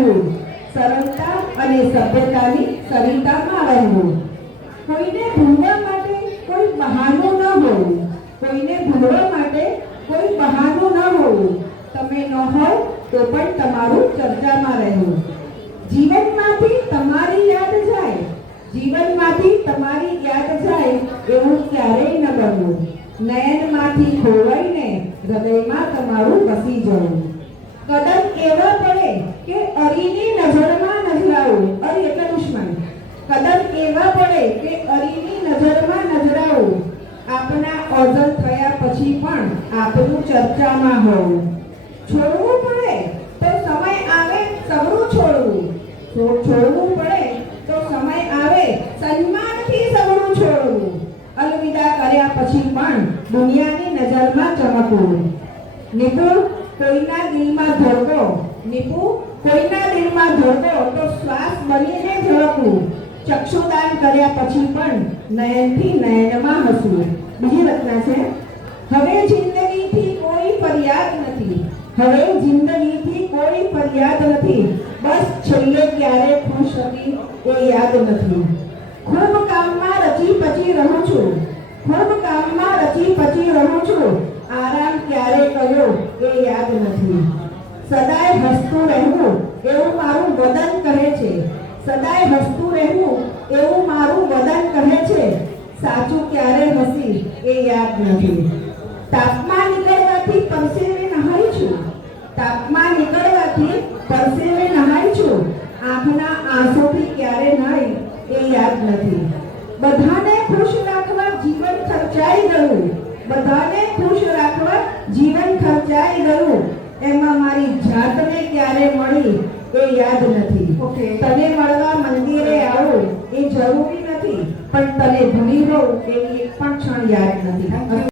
રહેવું, સરળતા અને સભ્યતાની સરિતામાં રહેવું. કોઈને ભૂલવા માટે કોઈ બહાનું ન હોવું, કોઈને ભૂલવા માટે કોઈ બહાનું ન હોવું. તમે ન હોવ તો પણ તમારું ચર્ચામાં રહેવું. જીવનમાંથી તમારી યાદ જાય, જીવનમાંથી તમારી યાદ જાય એવું ક્યારેય ન બનવું. નયનમાંથી ખોવાઈને હૃદયમાં તમારું વસી જવું. કદમ એવા પડે કે અરીની નજરમાં નજરાવું. અરી એટલે દુશ્મન. કદમ એવા પડે કે અરીની નજરમાં નજરાવું. આપના ઓઝલ થયા પછી પણ આપનું ચર્ચામાં હોવું. છોડવું પડે તો સમય આવે સબરું છોડવું. છોડવું પડે તો સમય આવે સન્માનથી સબરું છોડવું. અલવિદા કર્યા પછી પણ દુનિયાની નજરમાં ચમકવું. નિપુણ કોઈના દિલમાં ધડકો, નિપુણ કોઈના દિલમાં ધડકો તો શ્વાસ બનીને ઝળકવું. ચક્ષુદાન કર્યા પછી પણ નયનથી નયનમાં હસવું. બીજી રચના છે. હવે જિંદગીથી કોઈ ફરિયાદ નથી, હવે જિંદગીથી કોઈ ફરિયાદ નથી. બસ છેલ્લે ક્યારે ખુશ હતી એ યાદ નથી. ખૂબ કામમાં રચી પચી રહું છું, ખૂબ કામમાં રચી પચી રહું છું. આરામ ક્યારે કર્યો એ યાદ નથી. સદાય હસતું રહેવું એવું મારું વદન કહે છે, સદાય હસતું રહેવું એવું મારું વદન કહે છે. સાચું ક્યારે હસી એ યાદ નથી. તાપમાં નીકળવાથી પરસેવે નહાઈ છું, તાપમાં નીકળવાથી પરસેવે નહાઈ છું. આંખના આંસુથી ક્યારે નહાઈ એ યાદ નથી. બધાને ખુશ રાખવા જીવન ખર્ચાઈ ગયું, બધાને ખુશ રાખવા જીવન ખર્ચાઈ ગયું. એમાં મારી જાતને ક્યારે મળી એ યાદ નથી. તને મળવા મંદિરે આવું એ જરૂરી નથી, પણ તને ભૂલી રહું એવી એક પણ ક્ષણ યાદ નથી.